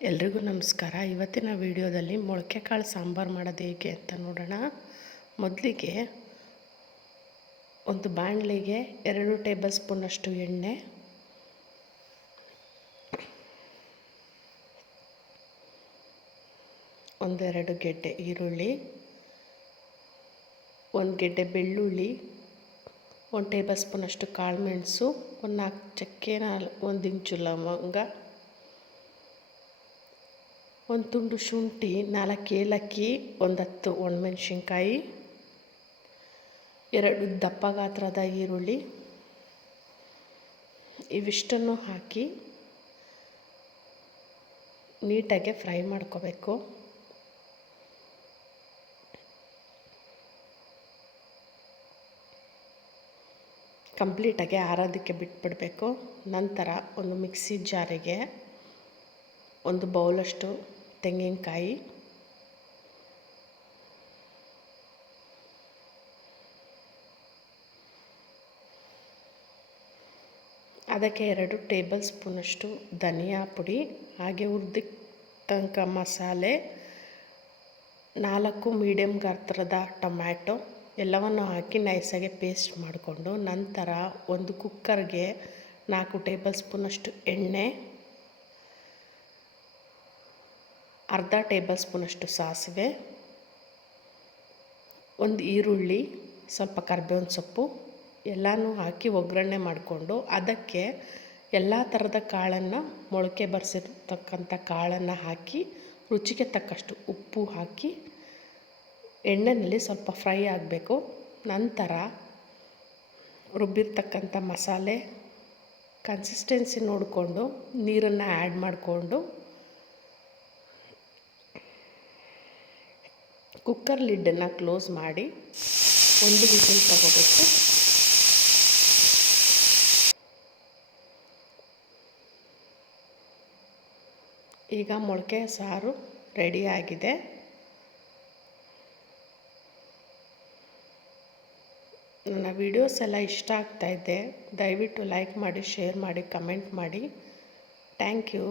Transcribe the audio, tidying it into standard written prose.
ಎಲ್ರಿಗೂ ನಮಸ್ಕಾರ. ಇವತ್ತಿನ ವಿಡಿಯೋದಲ್ಲಿ ಮೊಳಕೆ ಕಾಳು ಸಾಂಬಾರು ಮಾಡೋದು ಹೇಗೆ ಅಂತ ನೋಡೋಣ. ಮೊದಲಿಗೆ ಒಂದು ಬಾಣಲಿಗೆ 2 ಟೇಬಲ್ ಸ್ಪೂನಷ್ಟು ಎಣ್ಣೆ, ಒಂದೆರಡು ಗೆಡ್ಡೆ ಈರುಳ್ಳಿ, 1 ಗೆಡ್ಡೆ ಬೆಳ್ಳುಳ್ಳಿ, 1 ಟೇಬಲ್ ಸ್ಪೂನಷ್ಟು ಕಾಳು ಮೆಣಸು, 4 ಚಕ್ಕೆ, 1 ಇಂಚು ಲವಂಗ, 1 ತುಂಡು ಶುಂಠಿ, 4 ಏಲಕ್ಕಿ, 10 ಒಣಮೆಣಸಿನ್ಕಾಯಿ, 2 ದಪ್ಪ ಗಾತ್ರದ ಈರುಳ್ಳಿ. ಇವಿಷ್ಟನ್ನು ಹಾಕಿ ನೀಟಾಗಿ ಫ್ರೈ ಮಾಡ್ಕೋಬೇಕು. ಕಂಪ್ಲೀಟಾಗಿ ಆರೋದಕ್ಕೆ ಬಿಟ್ಬಿಡಬೇಕು. ನಂತರ ಒಂದು ಮಿಕ್ಸಿ ಜಾರಿಗೆ 1 ಬೌಲಷ್ಟು ತೆಂಗಿನಕಾಯಿ, ಅದಕ್ಕೆ 2 ಟೇಬಲ್ ಸ್ಪೂನಷ್ಟು ಧನಿಯಾ ಪುಡಿ, ಹಾಗೆ ಹುರಿದಿಟ್ಟಂಥ ಮಸಾಲೆ, 4 ಮೀಡಿಯಮ್ ಗಾತ್ರದ ಟೊಮ್ಯಾಟೊ ಎಲ್ಲವನ್ನು ಹಾಕಿ ನೈಸಾಗಿ ಪೇಸ್ಟ್ ಮಾಡಿಕೊಂಡು, ನಂತರ ಒಂದು ಕುಕ್ಕರ್ಗೆ 4 ಟೇಬಲ್ ಸ್ಪೂನಷ್ಟು ಎಣ್ಣೆ, ಅರ್ಧ ಟೇಬಲ್ ಸ್ಪೂನಷ್ಟು ಸಾಸಿವೆ, 1 ಈರುಳ್ಳಿ, ಸ್ವಲ್ಪ ಕರಿಬೇವಿನ ಸೊಪ್ಪು ಎಲ್ಲನೂ ಹಾಕಿ ಒಗ್ಗರಣೆ ಮಾಡಿಕೊಂಡು, ಅದಕ್ಕೆ ಎಲ್ಲ ಥರದ ಕಾಳನ್ನು, ಮೊಳಕೆ ಬರೆಸಿರ್ತಕ್ಕಂಥ ಕಾಳನ್ನು ಹಾಕಿ ರುಚಿಗೆ ತಕ್ಕಷ್ಟು ಉಪ್ಪು ಹಾಕಿ ಎಣ್ಣೆಯಲ್ಲಿ ಸ್ವಲ್ಪ ಫ್ರೈ ಆಗಬೇಕು. ನಂತರ ರುಬ್ಬಿರ್ತಕ್ಕಂಥ ಮಸಾಲೆ ಕನ್ಸಿಸ್ಟೆನ್ಸಿ ನೋಡಿಕೊಂಡು ನೀರನ್ನು ಆ್ಯಡ್ ಮಾಡಿಕೊಂಡು ಕುಕ್ಕರ್ ಲಿಡ್ಡನ್ನು ಕ್ಲೋಸ್ ಮಾಡಿ 1 ವಿಸಿಲ್ ತಗೋಬೇಕು. ಈಗ ಮೊಳಕೆ ಸಾರು ರೆಡಿಯಾಗಿದೆ. ನನ್ನ ವಿಡಿಯೋಸ್ ಎಲ್ಲ ಇಷ್ಟ ಆಗ್ತಾಯಿದ್ದೆ, ದಯವಿಟ್ಟು ಲೈಕ್ ಮಾಡಿ, ಶೇರ್ ಮಾಡಿ, ಕಮೆಂಟ್ ಮಾಡಿ. Thank you.